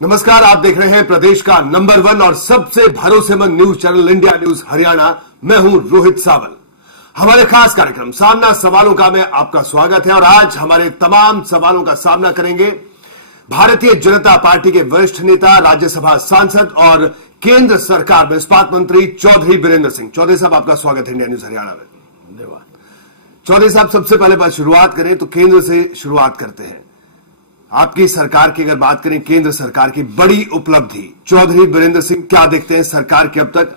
नमस्कार, आप देख रहे हैं प्रदेश का नंबर 1 और सबसे भरोसेमंद news channel India news Haryana. मैं हूं रोहित सावल। हमारे खास कार्यक्रम सामना सवालों का में आपका स्वागत है और आज हमारे तमाम सवालों का सामना करेंगे भारतीय जनता पार्टी के वरिष्ठ नेता, राज्यसभा सांसद और केंद्र सरकार में इस्पात मंत्री चौधरी बीरेंद्र सिंह। चौधरी साहब, आपका स्वागत है इंडिया न्यूज हरियाणा में। धन्यवाद। चौधरी साहब, सबसे पहले बात शुरुआत करें तो केंद्र से शुरुआत करते हैं। आपकी सरकार की अगर बात करें, केंद्र सरकार की बड़ी उपलब्धि, चौधरी बीरेंद्र सिंह क्या देखते हैं सरकार की अब तक,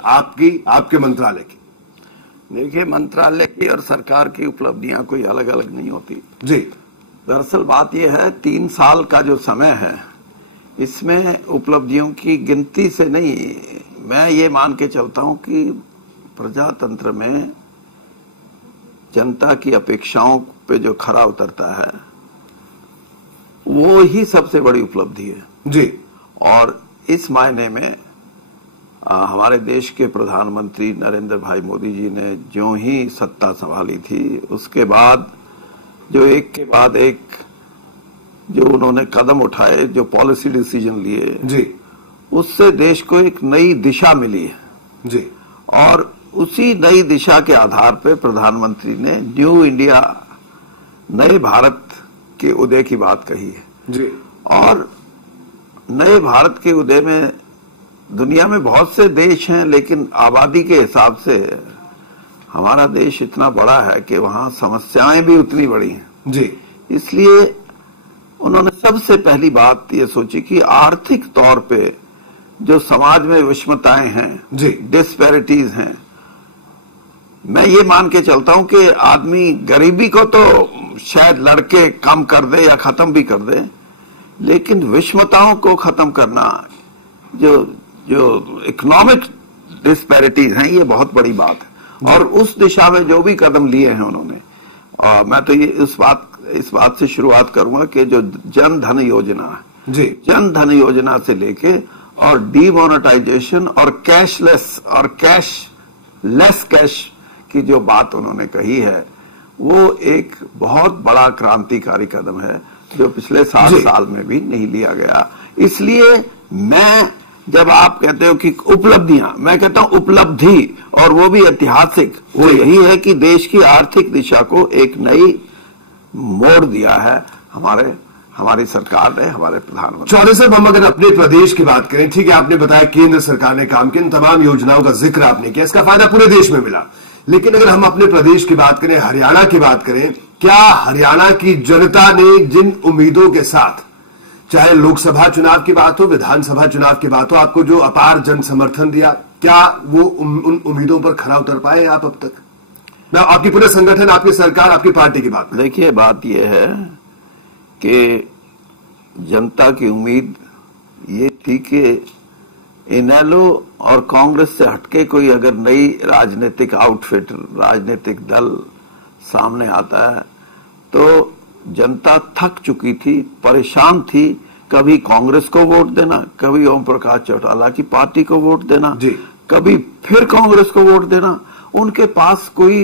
आपके मंत्रालय की? देखिए, मंत्रालय की और सरकार की उपलब्धियां कोई अलग अलग नहीं होती जी। दरअसल बात यह है, 3 साल का जो समय है इसमें उपलब्धियों की गिनती से नहीं, मैं ये मान के चलता हूं कि प्रजातंत्र में जनता की अपेक्षाओं पे जो खरा उतरता है वो ही सबसे बड़ी उपलब्धि है जी। और इस मायने में हमारे देश के प्रधानमंत्री नरेंद्र भाई मोदी जी ने जो ही सत्ता संभाली थी, उसके बाद जो एक के बाद एक जो उन्होंने कदम उठाए, जो पॉलिसी डिसीजन लिए जी, उससे देश को एक नई दिशा मिली है जी। और उसी नई दिशा के आधार पर प्रधानमंत्री ने न्यू इंडिया, नए भारत के उदय की बात कही है जी। और नए भारत के उदय में दुनिया में बहुत से देश हैं, लेकिन आबादी के हिसाब से हमारा देश इतना बड़ा है कि वहां समस्याएं भी उतनी बड़ी हैं जी। इसलिए उन्होंने सबसे पहली बात ये सोची कि आर्थिक तौर पे जो समाज में विषमताएं हैं जी, डिस्पैरिटीज हैं, मैं ये मान के चलता हूं कि आदमी गरीबी को तो शायद लड़के कम कर दे या खत्म भी कर दे, लेकिन विषमताओं को खत्म करना, जो इकोनॉमिक डिस्पैरिटीज हैं, ये बहुत बड़ी बात है और उस दिशा में जो भी कदम लिए हैं उन्होंने, और मैं तो ये इस बात से शुरुआत करूंगा कि जो जन धन योजना है जी, जन धन योजना से लेके और डीमोनेटाइजेशन और कैशलेस और कैशलेस कैश की जो बात उन्होंने कही है, वो एक बहुत बड़ा क्रांतिकारी कदम है जो पिछले 60 साल में भी नहीं लिया गया। इसलिए मैं, जब आप कहते हो कि उपलब्धियां, मैं कहता हूं उपलब्धि, और वो भी ऐतिहासिक, वो यही है कि देश की आर्थिक दिशा को एक नई मोड़ दिया है हमारी सरकार ने, हमारे प्रधानमंत्री। चौधरी साहब, हम अगर अपने प्रदेश की बात करें, ठीक है, आपने बताया केंद्र सरकार ने काम किया, इन तमाम योजनाओं का जिक्र आपने किया, इसका फायदा पूरे देश में मिला, लेकिन अगर हम अपने प्रदेश की बात करें, हरियाणा की बात करें, क्या हरियाणा की जनता ने जिन उम्मीदों के साथ, चाहे लोकसभा चुनाव की बात हो, विधानसभा चुनाव की बात हो, आपको जो अपार जन समर्थन दिया, क्या वो उन उम्मीदों पर खरा उतर पाए आप अब तक? मैं आपकी पूरे संगठन, आपकी सरकार, आपकी पार्टी की बात करें। देखिए, बात यह है कि जनता की उम्मीद ये थी कि इनेलो और कांग्रेस से हटके कोई अगर नई राजनीतिक आउटफिट, राजनीतिक दल सामने आता है तो जनता थक चुकी थी, परेशान थी, कभी कांग्रेस को वोट देना, कभी ओम प्रकाश चौटाला की पार्टी को वोट देना जी, कभी फिर कांग्रेस को वोट देना। उनके पास कोई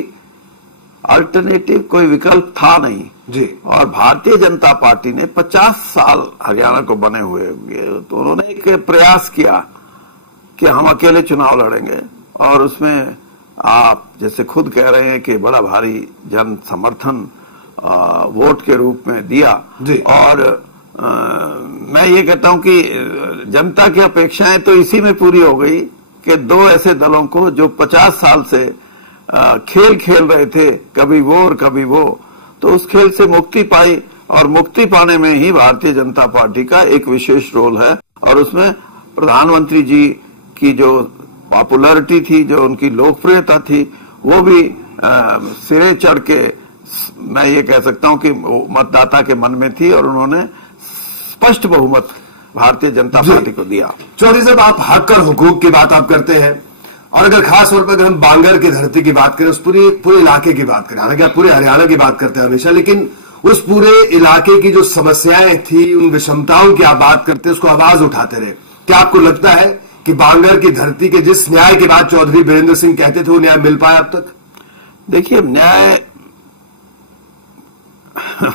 अल्टरनेटिव, कोई विकल्प था नहीं जी। और भारतीय जनता पार्टी ने 50 साल हरियाणा को बने हुए, तो उन्होंने एक प्रयास किया कि हम अकेले चुनाव लड़ेंगे और उसमें आप जैसे खुद कह रहे हैं कि बड़ा भारी जन समर्थन वोट के रूप में दिया जी। और मैं ये कहता हूं कि जनता की अपेक्षाएं तो इसी में पूरी हो गई कि 2 ऐसे दलों को जो 50 साल से खेल खेल रहे थे, कभी वो और कभी वो, तो उस खेल से मुक्ति पाई और मुक्ति पाने में ही भारतीय जनता पार्टी का एक विशेष रोल है और उसमें प्रधानमंत्री जी की जो पॉपुलैरिटी थी, जो उनकी लोकप्रियता थी, वो भी सिरे चढ़ के, मैं ये कह सकता हूं कि मतदाता के मन में थी और उन्होंने स्पष्ट बहुमत भारतीय जनता पार्टी को दिया। चौधरी साहब, आप हक और हुकूक की बात आप करते हैं और अगर खास तौर पर अगर हम बांगर की धरती की बात करें, उस पूरे इलाके की बात करें, हालांकि आप पूरे हरियाणा की बात करते हैं हमेशा, लेकिन उस पूरे इलाके की जो समस्याएं थी, उन विषमताओं की आप बात करते हैं, उसको आवाज उठाते रहे। क्या आपको लगता है कि बांगर की धरती के जिस न्याय की बात चौधरी बीरेंद्र सिंह कहते थे, वो न्याय मिल पाया अब तक? देखिए, न्याय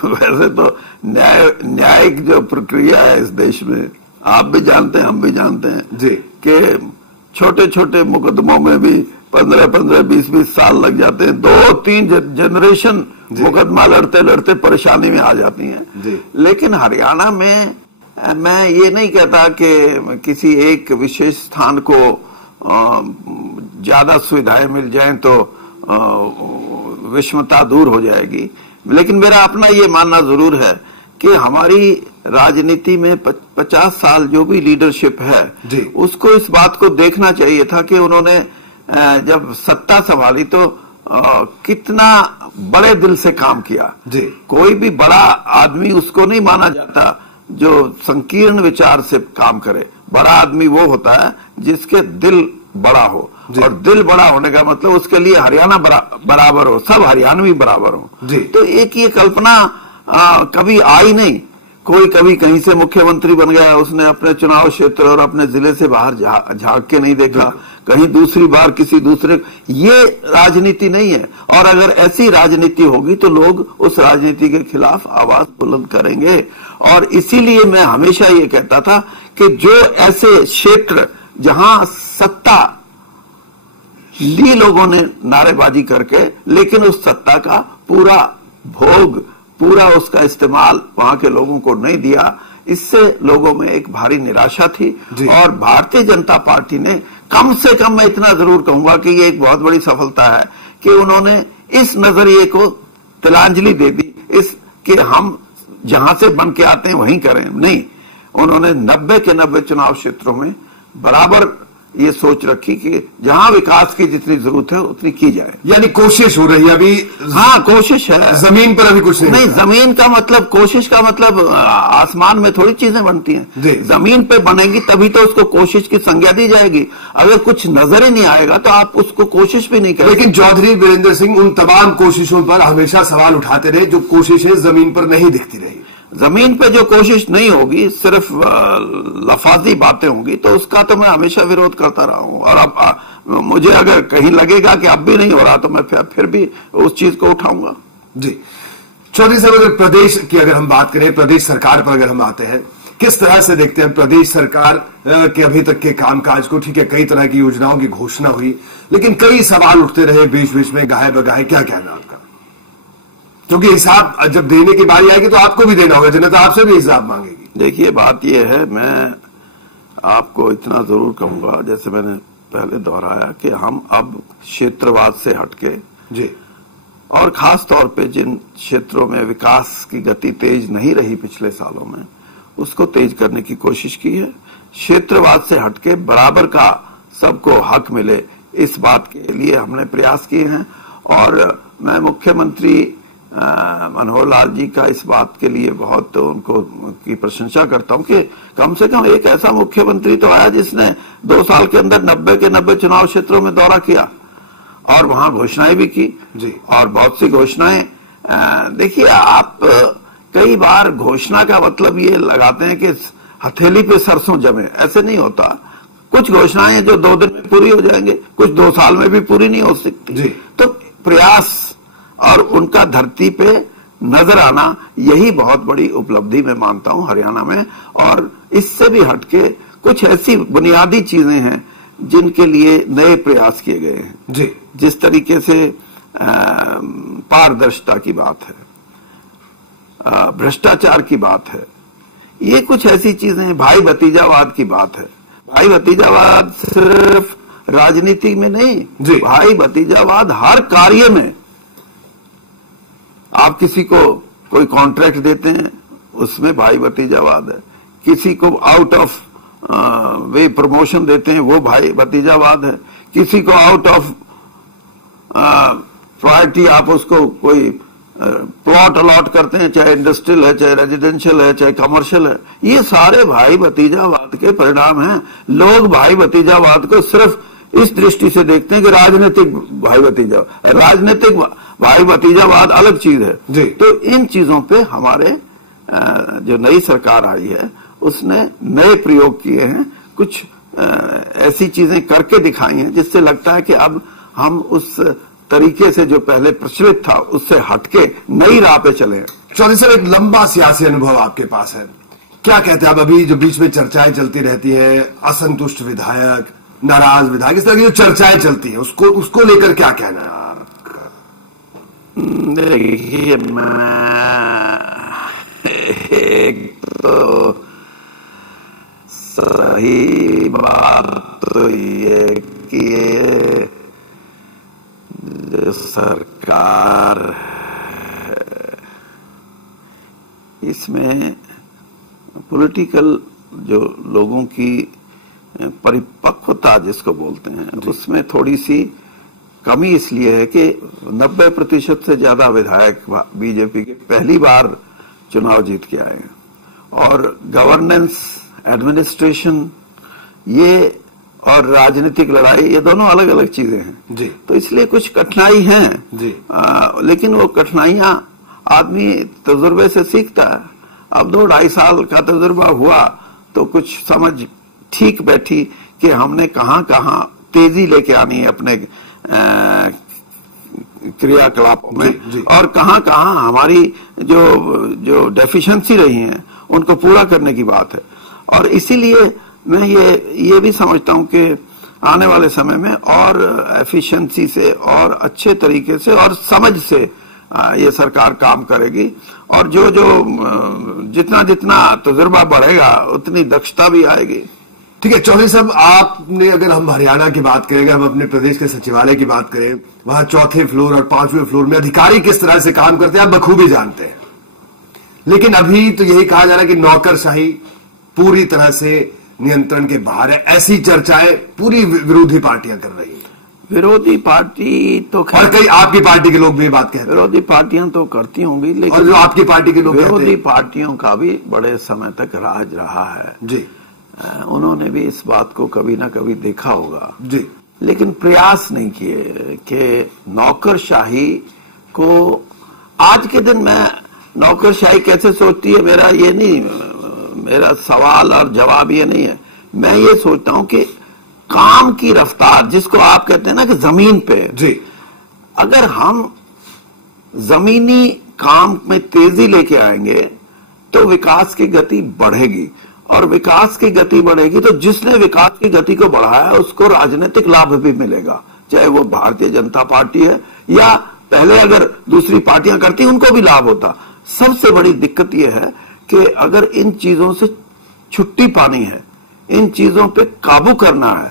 वैसे तो न्यायिक जो प्रक्रिया है इस देश में आप भी जानते हैं, हम भी जानते हैं जी कि छोटे छोटे मुकदमों में भी 15-15, 20-20 साल लग जाते हैं। 2-3 जनरेशन मुकदमा लड़ते लड़ते परेशानी में आ जाती हैं। लेकिन हरियाणा में मैं ये नहीं कहता कि किसी एक विशेष स्थान को ज्यादा सुविधाएं मिल जाएं तो विषमता दूर हो जाएगी, लेकिन मेरा अपना ये मानना जरूर है कि हमारी राजनीति में 50 साल जो भी लीडरशिप है उसको इस बात को देखना चाहिए था कि उन्होंने जब सत्ता संभाली तो कितना बड़े दिल से काम किया। कोई भी बड़ा आदमी उसको नहीं माना जाता जो संकीर्ण विचार से काम करे। बड़ा आदमी वो होता है जिसके दिल बड़ा हो, और दिल बड़ा होने का मतलब उसके लिए हरियाणा बराबर हो, सब हरियाणवी बराबर हो। तो एक ये कल्पना कभी आई नहीं। कोई कभी कहीं से मुख्यमंत्री बन गया, उसने अपने चुनाव क्षेत्र और अपने जिले से बाहर झांक के नहीं देखा, कहीं दूसरी बार किसी दूसरे, ये राजनीति नहीं है। और अगर ऐसी राजनीति होगी तो लोग उस राजनीति के खिलाफ आवाज बुलंद करेंगे। और इसीलिए मैं हमेशा ये कहता था कि जो ऐसे क्षेत्र जहां सत्ता ली लोगों ने नारेबाजी करके, लेकिन उस सत्ता का पूरा भोग, पूरा उसका इस्तेमाल वहां के लोगों को नहीं दिया, इससे लोगों में एक भारी निराशा थी। और भारतीय जनता पार्टी ने कम से कम, मैं इतना जरूर कहूंगा कि ये एक बहुत बड़ी सफलता है कि उन्होंने इस नजरिए को तिलांजलि दे दी, इस कि हम जहां से बन के आते हैं वहीं करें। नहीं, उन्होंने 90 के 90 चुनाव क्षेत्रों में बराबर ये सोच रखी कि जहां विकास की जितनी जरूरत है उतनी की जाए। यानी कोशिश हो रही है अभी। हाँ, कोशिश है। जमीन पर अभी कुछ नहीं। जमीन का मतलब, कोशिश का मतलब आसमान में थोड़ी चीजें बनती हैं। जमीन पे बनेगी तभी तो उसको कोशिश की संज्ञा दी जाएगी। अगर कुछ नजर ही नहीं आएगा तो आप उसको कोशिश भी नहीं करेंगे। लेकिन चौधरी वीरेंद्र सिंह उन तमाम कोशिशों पर हमेशा सवाल उठाते रहे जो कोशिशें जमीन पर नहीं दिखती रही। जमीन पे जो कोशिश नहीं होगी, सिर्फ लफाजी बातें होंगी, तो उसका तो मैं हमेशा विरोध करता रहा हूं। और अब मुझे अगर कहीं लगेगा कि अब भी नहीं हो रहा तो मैं फिर भी उस चीज को उठाऊंगा। जी चौधरी साहब, अगर प्रदेश की अगर हम बात करें, प्रदेश सरकार पर अगर हम आते हैं, किस तरह से देखते हैं प्रदेश सरकार के अभी तक के कामकाज को? ठीक है, कई तरह की योजनाओं की घोषणा हुई, लेकिन कई सवाल उठते रहे बीच बीच में, गाहे बगाहे। क्या कहना आपका? क्योंकि हिसाब जब देने की बारी आएगी तो आपको भी देना होगा, जनता आपसे भी हिसाब मांगेगी। देखिए, बात यह है, मैं आपको इतना जरूर कहूंगा, जैसे मैंने पहले दोहराया, कि हम अब क्षेत्रवाद से हटके जी, और खास तौर पे जिन क्षेत्रों में विकास की गति तेज नहीं रही पिछले सालों में, उसको तेज करने की कोशिश की है। क्षेत्रवाद से हटके बराबर का सबको हक मिले, इस बात के लिए हमने प्रयास किए हैं। और मैं मुख्यमंत्री मनोहर लाल जी का इस बात के लिए बहुत उनको की प्रशंसा करता हूं कि कम से कम एक ऐसा मुख्यमंत्री तो आया जिसने 2 साल के अंदर 90 के 90 चुनाव क्षेत्रों में दौरा किया और वहां घोषणाएं भी की जी। और बहुत सी घोषणाएं, देखिए, आप कई बार घोषणा का मतलब ये लगाते हैं कि हथेली पे सरसों जमे, ऐसे नहीं होता। कुछ घोषणाएं जो 2 दिन में पूरी हो जाएंगे, कुछ 2 साल में भी पूरी नहीं हो सकती। तो प्रयास और उनका धरती पे नजर आना, यही बहुत बड़ी उपलब्धि मैं मानता हूं हरियाणा में। और इससे भी हटके कुछ ऐसी बुनियादी चीजें हैं जिनके लिए नए प्रयास किए गए हैं जी। जिस तरीके से पारदर्शिता की बात है, भ्रष्टाचार की बात है, ये कुछ ऐसी चीजें हैं। भाई भतीजावाद की बात है। भाई भतीजावाद सिर्फ राजनीति में नहीं, भाई भतीजावाद हर कार्य में। आप किसी को कोई कॉन्ट्रैक्ट देते हैं, उसमें भाई भतीजावाद है। किसी को आउट ऑफ वे प्रमोशन देते हैं, वो भाई भतीजावाद है। किसी को आउट ऑफ प्रायोरिटी आप उसको कोई प्लॉट अलॉट करते हैं, चाहे इंडस्ट्रियल है, चाहे रेजिडेंशियल है, चाहे कमर्शियल है, ये सारे भाई भतीजावाद के परिणाम हैं। लोग भाई भतीजावाद को सिर्फ इस दृष्टि से देखते हैं कि राजनीतिक भाई भतीजा, राजनीतिक भाई भतीजावाद अलग चीज है। तो इन चीजों पे हमारे जो नई सरकार आई है उसने नए प्रयोग किए हैं, कुछ ऐसी चीजें करके दिखाई हैं जिससे लगता है कि अब हम उस तरीके से जो पहले प्रचलित था उससे हटके नई राह पे चले हैं। चौधरी साहब, एक लंबा सियासी अनुभव आपके पास है, क्या कहते हैं आप? अभी जो बीच में चर्चाएं चलती रहती है, असंतुष्ट विधायक, नाराज विधायक, इस तरह की जो चर्चाएं चलती है, उसको लेकर क्या कहना है आपका? देखिए, एक तो सही बात तो ये कि जो सरकार इसमें पॉलिटिकल जो लोगों की परिपक्वता जिसको बोलते हैं, उसमें थोड़ी सी कमी इसलिए है कि 90% से ज्यादा विधायक बीजेपी के पहली बार चुनाव जीत के आए हैं और गवर्नेंस, एडमिनिस्ट्रेशन ये और राजनीतिक लड़ाई, ये दोनों अलग अलग चीजें हैं जी। तो इसलिए कुछ कठिनाई हैं जी। लेकिन वो कठिनाइयां आदमी तजुर्बे से सीखता है। अब 2-2.5 साल का तजुर्बा हुआ तो कुछ समझ ठीक बैठी कि हमने कहां कहां तेजी लेके आनी है अपने क्रियाकलापों में और कहां कहां हमारी जो डेफिशिएंसी रही है उनको पूरा करने की बात है। और इसीलिए मैं ये भी समझता हूं कि आने वाले समय में और एफिशिएंसी से और अच्छे तरीके से और समझ से ये सरकार काम करेगी और जो जितना जितना तजुर्बा बढ़ेगा उतनी दक्षता भी आएगी। ठीक है चौधरी साहब, आपने अगर हम हरियाणा की बात करें, अगर हम अपने प्रदेश के सचिवालय की बात करें, वहां 4थे फ्लोर और 5वें फ्लोर में अधिकारी किस तरह से काम करते हैं आप बखूबी जानते हैं। लेकिन अभी तो यही कहा जा रहा है कि नौकरशाही पूरी तरह से नियंत्रण के बाहर है, ऐसी चर्चाएं पूरी विरोधी पार्टियां कर रही हैं। विरोधी पार्टी तो और कई आपकी पार्टी के लोग भी बात कहते हैं। विरोधी पार्टियां तो करती होंगी, लेकिन और जो आपकी पार्टी के लोग विरोधी पार्टियों का भी बड़े समय तक राज रहा है जी। उन्होंने भी इस बात को कभी ना कभी देखा होगा जी, लेकिन प्रयास नहीं किए कि नौकरशाही को। आज के दिन मैं नौकरशाही कैसे सोचती है, मेरा सवाल और जवाब ये नहीं है। मैं ये सोचता हूं कि काम की रफ्तार, जिसको आप कहते हैं ना कि जमीन पे जी, अगर हम जमीनी काम में तेजी लेके आएंगे तो विकास की गति बढ़ेगी और विकास की गति बढ़ेगी तो जिसने विकास की गति को बढ़ाया उसको राजनीतिक लाभ भी मिलेगा, चाहे वो भारतीय जनता पार्टी है या पहले अगर दूसरी पार्टियां करती उनको भी लाभ होता। सबसे बड़ी दिक्कत यह है कि अगर इन चीजों से छुट्टी पानी है, इन चीजों पे काबू करना है,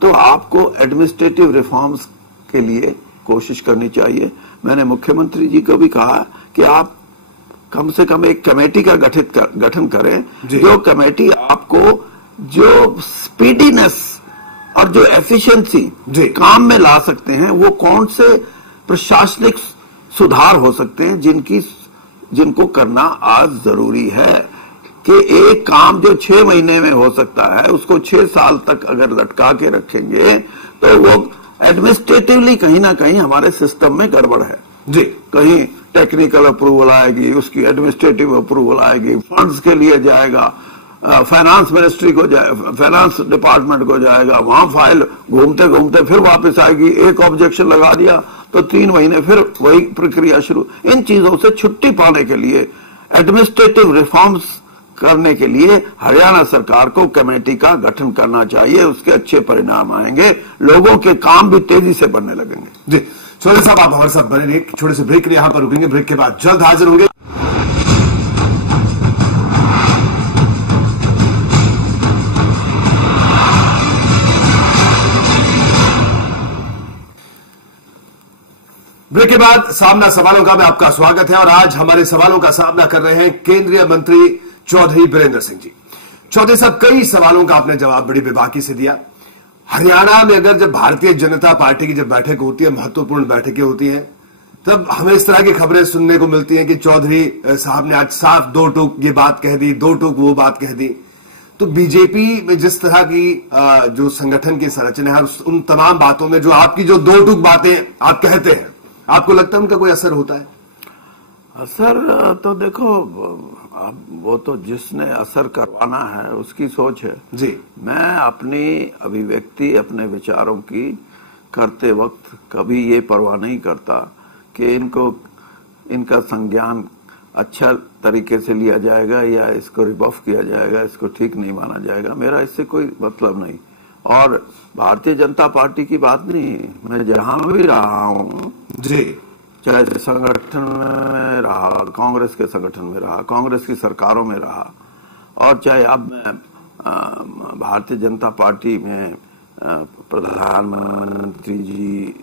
तो आपको एडमिनिस्ट्रेटिव रिफॉर्म्स के लिए कोशिश करनी चाहिए। मैंने मुख्यमंत्री जी को भी कहा कि आप कम से कम एक कमेटी का गठन करें, जो कमेटी आपको जो स्पीडीनेस और जो एफिशिएंसी काम में ला सकते हैं, वो कौन से प्रशासनिक सुधार हो सकते हैं जिनको करना आज जरूरी है कि एक काम जो 6 महीने में हो सकता है उसको 6 साल तक अगर लटका के रखेंगे तो वो एडमिनिस्ट्रेटिवली कहीं ना कहीं हमारे सिस्टम में गड़बड़ है जी। कहीं टेक्निकल अप्रूवल आएगी, उसकी एडमिनिस्ट्रेटिव अप्रूवल आएगी, फंड्स के लिए जाएगा, फाइनेंस मिनिस्ट्री को फाइनेंस डिपार्टमेंट को जाएगा, वहां फाइल घूमते घूमते फिर वापस आएगी। एक ऑब्जेक्शन लगा दिया तो 3 महीने फिर वही प्रक्रिया शुरू। इन चीजों से छुट्टी पाने के लिए, एडमिनिस्ट्रेटिव रिफॉर्म्स करने के लिए हरियाणा सरकार को कमेटी का गठन करना चाहिए। उसके अच्छे परिणाम आएंगे, लोगों के काम भी तेजी से बनने लगेंगे। जी चौधरी साहब, आप हमारे साथ बने रहिए, छोटे से ब्रेक के लिए यहां पर रुकेंगे, ब्रेक के बाद जल्द हाजिर होंगे। ब्रेक के बाद सामना सवालों का में आपका स्वागत है और आज हमारे सवालों का सामना कर रहे हैं केंद्रीय मंत्री चौधरी बीरेंद्र सिंह जी। चौधरी साहब, कई सवालों का आपने जवाब बड़ी बेबाकी से दिया। हरियाणा में अगर जब भारतीय जनता पार्टी की जब बैठक होती है, महत्वपूर्ण बैठकें होती हैं, तब हमें इस तरह की खबरें सुनने को मिलती हैं कि चौधरी साहब ने आज साफ 2 टूक ये बात कह दी, 2 टूक वो बात कह दी। तो बीजेपी में जिस तरह की जो संगठन की संरचना है, उन तमाम बातों में जो आपकी जो 2 टूक बातें आप कहते हैं, आपको लगता है उनका कोई असर होता है? असर तो देखो, अब वो तो जिसने असर करवाना है उसकी सोच है जी। मैं अपनी अभिव्यक्ति, अपने विचारों की करते वक्त कभी ये परवाह नहीं करता कि इनका संज्ञान अच्छा तरीके से लिया जाएगा या इसको रिबफ किया जाएगा, इसको ठीक नहीं माना जाएगा, मेरा इससे कोई मतलब नहीं। और भारतीय जनता पार्टी की बात नहीं, मैं जहां भी रहा हूं जी, चाहे संगठन में रहा, कांग्रेस के संगठन में रहा, कांग्रेस की सरकारों में रहा, और चाहे अब मैं भारतीय जनता पार्टी में प्रधानमंत्री जी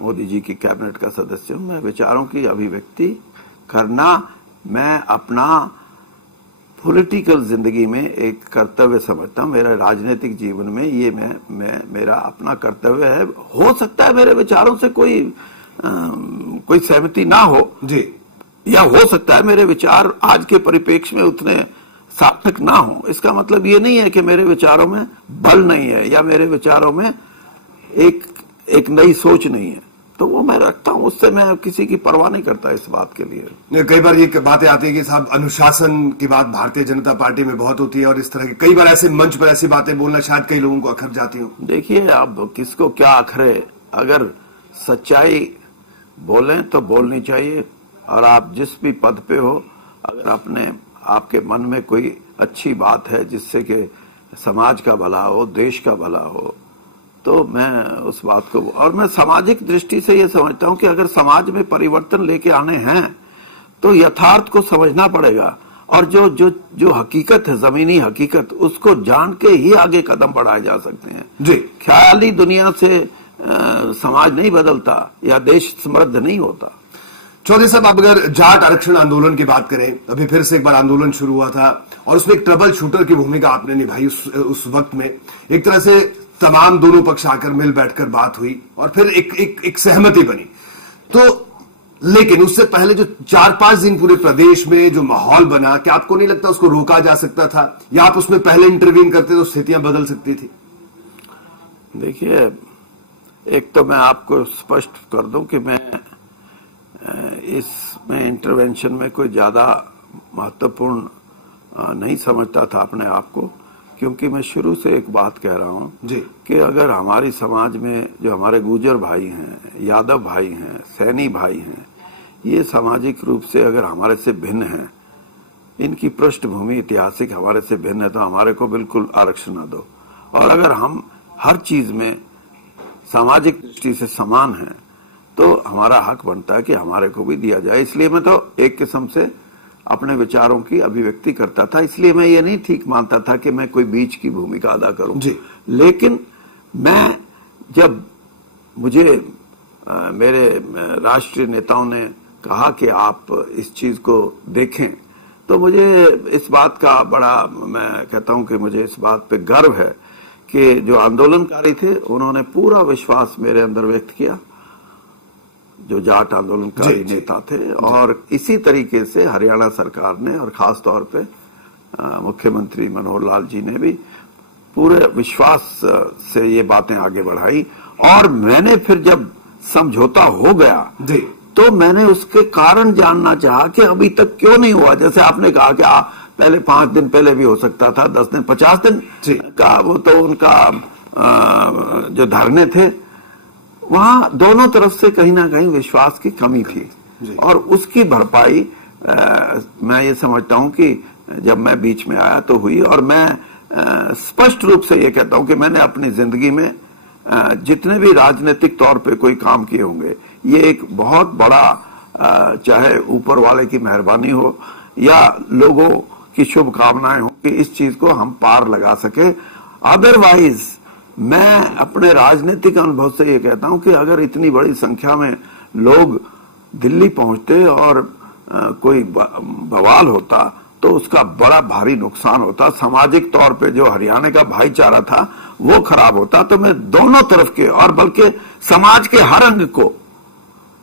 मोदी जी की कैबिनेट का सदस्य हूं। मैं विचारों की अभिव्यक्ति करना मैं अपना पॉलिटिकल जिंदगी में एक कर्तव्य समझता हूं। मेरे राजनीतिक जीवन में ये मैं मेरा अपना कर्तव्य है। हो सकता है मेरे विचारों से कोई सहमति ना हो जी, या हो सकता है मेरे विचार आज के परिप्रेक्ष्य में उतने सार्थक ना हो। इसका मतलब ये नहीं है कि मेरे विचारों में बल नहीं है या मेरे विचारों में एक नई सोच नहीं है, तो वो मैं रखता हूं, उससे मैं किसी की परवाह नहीं करता इस बात के लिए। कई बार ये बातें आती है कि साहब अनुशासन की बात भारतीय जनता पार्टी में बहुत होती है और इस तरह की कई बार ऐसे मंच पर ऐसी बातें बोलना शायद कई लोगों को अखर जाती हो। देखिए, अब किसको क्या अखरे, अगर सच्चाई बोलें तो बोलनी चाहिए, और आप जिस भी पद पे हो, अगर आपके मन में कोई अच्छी बात है जिससे कि समाज का भला हो, देश का भला हो, तो मैं उस बात को, और मैं सामाजिक दृष्टि से ये समझता हूं कि अगर समाज में परिवर्तन लेके आने हैं तो यथार्थ को समझना पड़ेगा, और जो हकीकत है, जमीनी हकीकत, उसको जान के ही आगे कदम बढ़ाए जा सकते हैं जी। ख्याली दुनिया से समाज नहीं बदलता या देश समृद्ध नहीं होता। चौधरी साहब, आप अगर जाट आरक्षण आंदोलन की बात करें, अभी फिर से एक बार आंदोलन शुरू हुआ था और उसमें एक ट्रबल शूटर की भूमिका आपने निभाई। उस वक्त में एक तरह से तमाम दोनों पक्ष आकर मिल बैठकर बात हुई और फिर एक सहमति बनी। तो लेकिन उससे पहले जो 4-5 दिन पूरे प्रदेश में जो माहौल बना, क्या आपको नहीं लगता उसको रोका जा सकता था, या आप उसमें पहले इंटरवीन करते तो स्थितियां बदल सकती थी? देखिए, एक तो मैं आपको स्पष्ट कर दूं कि मैं इसमें इंटरवेंशन में कोई ज्यादा महत्वपूर्ण नहीं समझता था अपने आप को, क्योंकि मैं शुरू से एक बात कह रहा हूं जी कि अगर हमारी समाज में जो हमारे गुर्जर भाई हैं, यादव भाई हैं, सैनी भाई हैं, ये सामाजिक रूप से अगर हमारे से भिन्न हैं, इनकी पृष्ठभूमि ऐतिहासिक हमारे से भिन्न है, तो हमारे को बिल्कुल आरक्षण न दो। और अगर हम हर चीज में सामाजिक दृष्टि से समान हैं तो हमारा हक बनता है कि हमारे को भी दिया जाए। इसलिए मैं तो एक किस्म से अपने विचारों की अभिव्यक्ति करता था। इसलिए मैं ये नहीं ठीक मानता था कि मैं कोई बीच की भूमिका अदा करूं जी। लेकिन मैं जब मुझे मेरे राष्ट्रीय नेताओं ने कहा कि आप इस चीज को देखें, तो मुझे इस बात का बड़ा, मैं कहता हूं कि मुझे इस बात पे गर्व है कि जो आंदोलनकारी थे उन्होंने पूरा विश्वास मेरे अंदर व्यक्त किया, जो जाट आंदोलनकारी नेता थे। और इसी तरीके से हरियाणा सरकार ने और खास तौर पे मुख्यमंत्री मनोहर लाल जी ने भी पूरे विश्वास से ये बातें आगे बढ़ाई। और मैंने फिर जब समझौता हो गया तो मैंने उसके कारण जानना चाहा कि अभी तक क्यों नहीं हुआ। जैसे आपने कहा कि पहले 5 दिन पहले भी हो सकता था, 10 दिन, 50 दिन का, वो तो उनका जो धरने थे, वहां दोनों तरफ से कहीं ना कहीं विश्वास की कमी थी और उसकी भरपाई मैं ये समझता हूं कि जब मैं बीच में आया तो हुई। और मैं स्पष्ट रूप से ये कहता हूं कि मैंने अपनी जिंदगी में जितने भी राजनीतिक तौर पे कोई काम किए होंगे, ये एक बहुत बड़ा, चाहे ऊपर वाले की मेहरबानी हो या लोगों की शुभकामनाएं हो कि इस चीज को हम पार लगा सके। अदरवाइज मैं अपने राजनीतिक अनुभव से ये कहता हूं कि अगर इतनी बड़ी संख्या में लोग दिल्ली पहुंचते और कोई बवाल होता तो उसका बड़ा भारी नुकसान होता। सामाजिक तौर पे जो हरियाणा का भाईचारा था वो खराब होता। तो मैं दोनों तरफ के, और बल्कि समाज के हर अंग को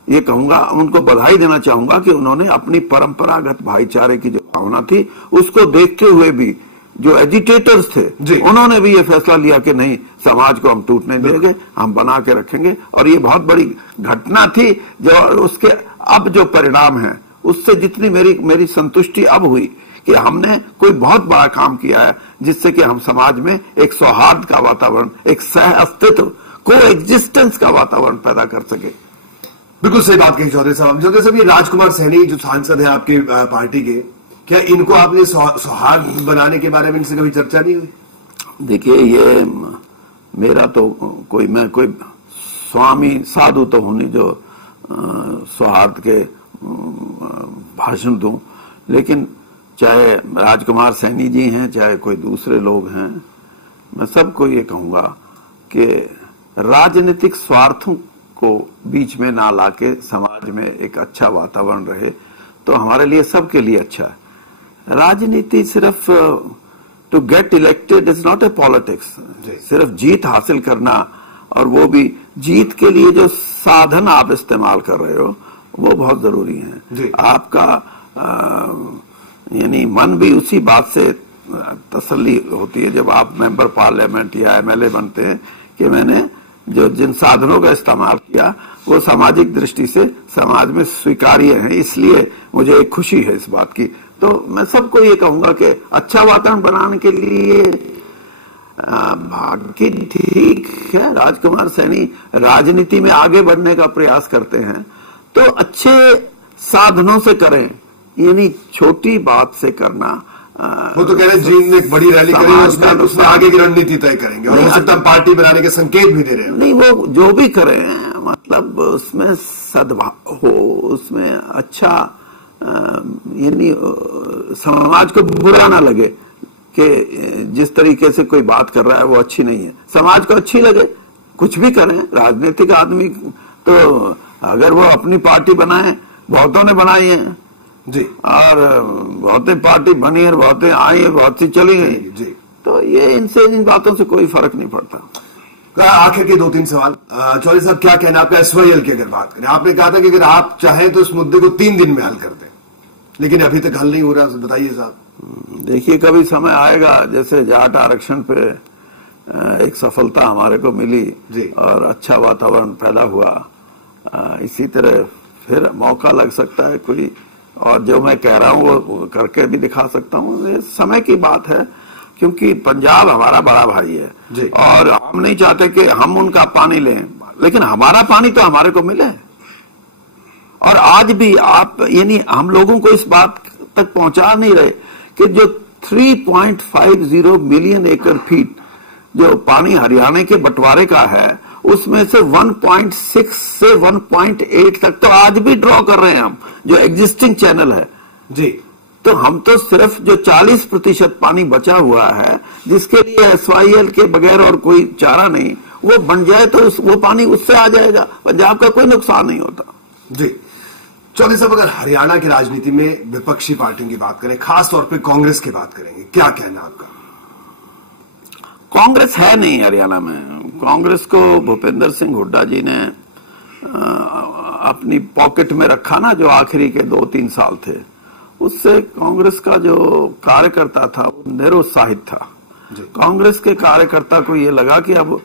ये कहूंगा, उनको बधाई देना चाहूंगा कि उन्होंने अपनी परंपरागत भाईचारे की जो भावना थी उसको देखते हुए भी, जो एजिटेटर्स थे उन्होंने भी ये फैसला लिया कि नहीं, समाज को हम टूटने देंगे, हम बना के रखेंगे। और ये बहुत बड़ी घटना थी जो उसके अब जो परिणाम है उससे जितनी मेरी संतुष्टि अब हुई कि हमने कोई बहुत बड़ा काम किया है जिससे कि हम समाज में एक सौहार्द का वातावरण, एक सह अस्तित्व, को एग्जिस्टेंस का वातावरण पैदा कर सके। बिल्कुल सही बात कही चौधरी साहब। ये राजकुमार सैनी जो सांसद है आपकी पार्टी के, क्या इनको आपने सौहार्द बनाने के बारे में इनसे कभी चर्चा नहीं हुई? देखिए, ये मेरा तो मैं कोई स्वामी साधु तो हूं नहीं जो सौहार्द के भाषण दूं, लेकिन चाहे राजकुमार सैनी जी हैं, चाहे कोई दूसरे लोग हैं, मैं सबको ये कहूंगा कि राजनीतिक स्वार्थों को बीच में ना लाके समाज में एक अच्छा वातावरण रहे तो हमारे लिए, सबके लिए अच्छा है। राजनीति सिर्फ to get elected is not a politics. सिर्फ जीत हासिल करना, और वो भी जीत के लिए जो साधन आप इस्तेमाल कर रहे हो वो बहुत जरूरी है। आपका यानी मन भी उसी बात से तसल्ली होती है जब आप मेंबर पार्लियामेंट या एमएलए बनते हैं कि मैंने जो जिन साधनों का इस्तेमाल किया वो सामाजिक दृष्टि से समाज में स्वीकार्य है, इसलिए मुझे एक खुशी है इस बात की। तो मैं सबको ये कहूंगा कि अच्छा वातावरण बनाने के लिए बाकी ठीक है, राजकुमार सैनी राजनीति में आगे बढ़ने का प्रयास करते हैं तो अच्छे साधनों से करें, यानी छोटी बात से करना। वो तो कह रहे हैं जीन में एक बड़ी रैली करेंगे, उसमें आगे की रणनीति तय करेंगे और हो सकता है पार्टी बनाने के संकेत भी दे रहे हैं। नहीं, वो जो भी करें मतलब उसमें सद्भाव हो, उसमें अच्छा यानी समाज को बुरा ना लगे कि जिस तरीके से कोई बात कर रहा है वो अच्छी नहीं है, समाज को अच्छी लगे। कुछ भी करें, राजनीतिक आदमी तो अगर वो अपनी पार्टी बनाए, बहुतों ने बनाई है जी, और बहुतें पार्टी बनी है, बहुतें आई है, बहुत सी चली गई जी, तो ये इनसे इन बातों से कोई फर्क नहीं पड़ता। आखिर के 2-3 सवाल चौधरी साहब, क्या कहना आपका एसवाईएल की अगर बात करें? आपने कहा था कि अगर आप चाहें तो इस मुद्दे को 3 दिन में हल कर दें, लेकिन अभी तक हल नहीं हो रहा, बताइए साहब। देखिए, कभी समय आएगा, जैसे जाट आरक्षण पे एक सफलता हमारे को मिली जी, और अच्छा वातावरण पैदा हुआ, इसी तरह फिर मौका लग सकता है कोई, और जो मैं कह रहा हूं वो करके भी दिखा सकता हूं। ये समय की बात है, क्योंकि पंजाब हमारा बड़ा भाई है जी, और हम नहीं चाहते कि हम उनका पानी लें, लेकिन हमारा पानी तो हमारे को मिले। और आज भी आप यानी हम लोगों को इस बात तक पहुंचा नहीं रहे कि जो 3.50 मिलियन एकड़ फीट जो पानी हरियाणा के बंटवारे का है, उसमें से 1.6 से 1.8 तक तो आज भी ड्रॉ कर रहे हैं हम, जो एग्जिस्टिंग चैनल है जी। तो हम तो सिर्फ जो 40% पानी बचा हुआ है, जिसके लिए एसवाईएल के बगैर और कोई चारा नहीं, वो बन जाए तो वो पानी उससे आ जाएगा, पंजाब का कोई नुकसान नहीं होता। जी चौधरी साहब, अगर हरियाणा की राजनीति में विपक्षी पार्टियों की बात करें, खास तौर पे कांग्रेस की बात करेंगे, क्या कहना आपका? कांग्रेस है नहीं हरियाणा में। कांग्रेस को भूपेंद्र सिंह हुड्डा जी ने अपनी पॉकेट में रखा ना, जो आखिरी के 2-3 साल थे, उससे कांग्रेस का जो कार्यकर्ता था वो निरुत्साहित था। कांग्रेस के कार्यकर्ता को ये लगा कि अब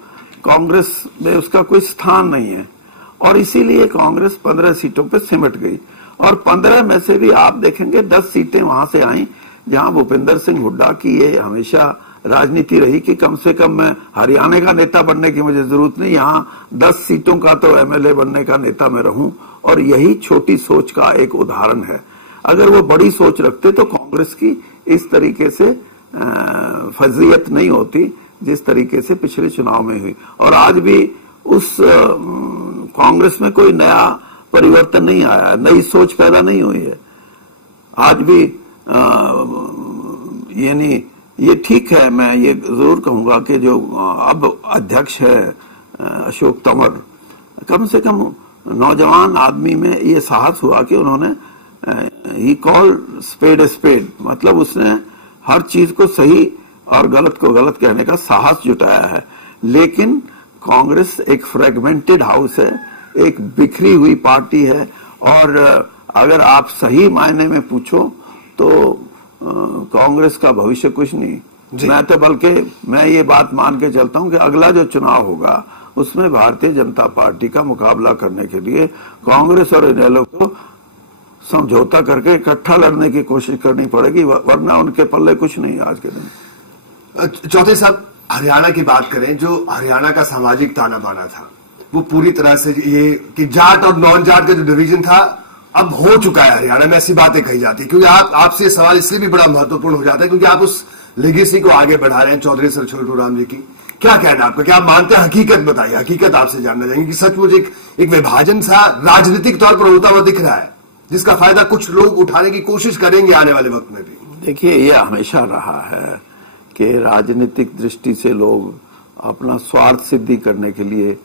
कांग्रेस में उसका कोई स्थान नहीं है, और इसीलिए कांग्रेस 15 सीटों पे सिमट गई, और 15 में से भी आप देखेंगे 10 सीटें वहां से आई जहां भूपेंद्र सिंह हुड्डा की ये हमेशा राजनीति रही कि कम से कम मैं हरियाणा का नेता बनने की मुझे जरूरत नहीं, यहां 10 सीटों का तो एमएलए बनने का नेता मैं रहूं। और यही छोटी सोच का एक उदाहरण है। अगर वो बड़ी सोच रखते तो कांग्रेस की इस तरीके से फजीयत नहीं होती जिस तरीके से पिछले चुनाव में हुई। और आज भी उस कांग्रेस में कोई नया परिवर्तन नहीं आया, नई सोच पैदा नहीं हुई है। आज भी यानी ये ठीक है, मैं ये जरूर कहूंगा कि जो अब अध्यक्ष है अशोक तंवर, कम से कम नौजवान आदमी में ये साहस हुआ कि उन्होंने ही कॉल स्पेड ए स्पेड, मतलब उसने हर चीज को सही और गलत को गलत कहने का साहस जुटाया है। लेकिन कांग्रेस एक फ्रेगमेंटेड हाउस है, एक बिखरी हुई पार्टी है, और अगर आप सही मायने में पूछो तो कांग्रेस का भविष्य कुछ नहीं। मैं तो बल्कि मैं ये बात मान के चलता हूं कि अगला जो चुनाव होगा उसमें भारतीय जनता पार्टी का मुकाबला करने के लिए कांग्रेस और इनेलो को समझौता करके इकट्ठा लड़ने की कोशिश करनी पड़ेगी, वरना उनके पल्ले कुछ नहीं आज के दिन। चौधरी साहब, हरियाणा की बात करें, जो हरियाणा का सामाजिक ताना बाना था, वो पूरी तरह से ये कि जाट और नॉन जाट का जो डिवीजन था अब हो चुका है हरियाणा में, ऐसी बातें कही जाती है। क्योंकि आपसे सवाल इसलिए भी बड़ा महत्वपूर्ण हो जाता है क्योंकि आप उस लेगेसी को आगे बढ़ा रहे हैं चौधरी सर छोटू राम जी की। क्या कहना है आपका, क्या आप मानते हैं? हकीकत बताइए, हकीकत आपसे जानना चाहेंगे कि सचमुच एक विभाजन सा राजनीतिक तौर पर होता हुआ दिख रहा है जिसका फायदा कुछ लोग उठाने की कोशिश करेंगे आने वाले वक्त में भी। देखिए, ये हमेशा रहा है कि राजनीतिक दृष्टि से लोग अपना स्वार्थ सिद्धि करने के लिए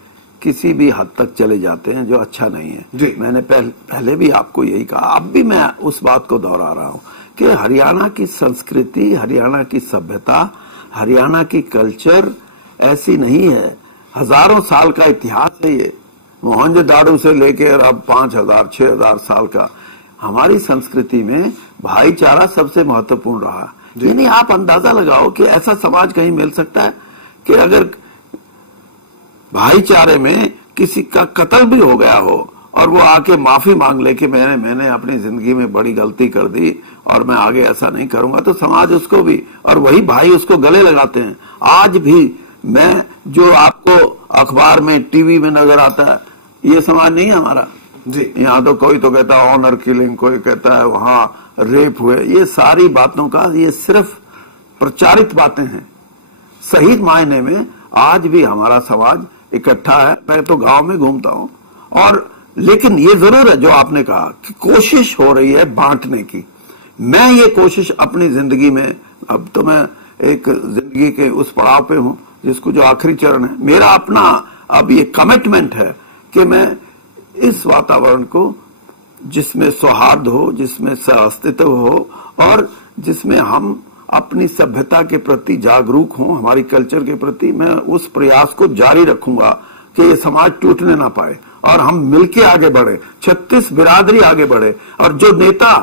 किसी भी हद तक चले जाते हैं, जो अच्छा नहीं है। मैंने पहले भी आपको यही कहा, अब भी मैं उस बात को दोहरा रहा हूं कि हरियाणा की संस्कृति, हरियाणा की सभ्यता, हरियाणा की कल्चर ऐसी नहीं है। हजारों साल का इतिहास है ये, मोहनजोदाड़ो से लेकर अब 5000 6000 साल का। हमारी संस्कृति में भाईचारा सबसे महत्वपूर्ण रहा। यानी आप अंदाजा लगाओ कि ऐसा समाज कहीं मिल सकता है कि अगर भाईचारे में किसी का कत्ल भी हो गया हो और वो आके माफी मांग ले कि मैंने अपनी जिंदगी में बड़ी गलती कर दी और मैं आगे ऐसा नहीं करूंगा, तो समाज उसको भी, और वही भाई उसको गले लगाते हैं। आज भी मैं जो आपको अखबार में टीवी में नजर आता है, ये समाज नहीं है हमारा जी। यहाँ तो कोई तो कहता है ऑनर किलिंग, कोई कहता है वहां रेप हुए। ये सारी बातों का ये सिर्फ प्रचारित बातें हैं। सही मायने में आज भी हमारा समाज इकट्ठा है। मैं तो गांव में घूमता हूं, और लेकिन ये जरूर है जो आपने कहा कि कोशिश हो रही है बांटने की। मैं ये कोशिश अपनी जिंदगी में, अब तो मैं एक जिंदगी के उस पड़ाव पे हूं जिसको जो आखिरी चरण है, मेरा अपना अब ये कमिटमेंट है कि मैं इस वातावरण को जिसमें सौहार्द हो, जिसमें सहअस्तित्व हो और जिसमें हम अपनी सभ्यता के प्रति जागरूक हों, हमारी कल्चर के प्रति, मैं उस प्रयास को जारी रखूंगा कि ये समाज टूटने ना पाए और हम मिलके आगे बढ़े, 36 बिरादरी आगे बढ़े। और जो नेता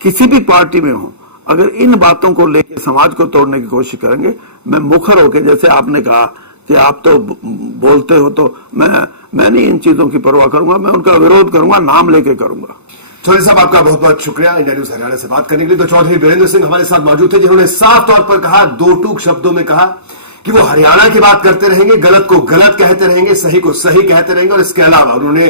किसी भी पार्टी में हो, अगर इन बातों को लेकर समाज को तोड़ने की कोशिश करेंगे, मैं मुखर होकर, जैसे आपने कहा कि आप तो बोलते हो, तो मैं नहीं इन चीजों की परवाह करूंगा, मैं उनका विरोध करूंगा, नाम लेके करूंगा। चौधरी साहब, आपका बहुत बहुत शुक्रिया इंडिया न्यूज हरियाणा से बात करने के लिए। तो चौधरी वीरेंद्र सिंह हमारे साथ मौजूद थे, जिन्होंने साफ तौर पर कहा, दो टूक शब्दों में कहा कि वो हरियाणा की बात करते रहेंगे, गलत को गलत कहते रहेंगे, सही को सही कहते रहेंगे। और इसके अलावा उन्होंने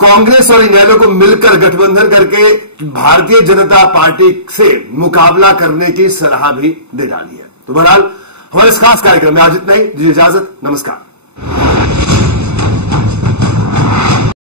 कांग्रेस और इनेलो को मिलकर गठबंधन करके भारतीय जनता पार्टी से मुकाबला करने की सलाह भी दे डाली है। तो बहरहाल हमारे इस खास कार्यक्रम में आज इतना ही। दीजिए इजाजत, नमस्कार।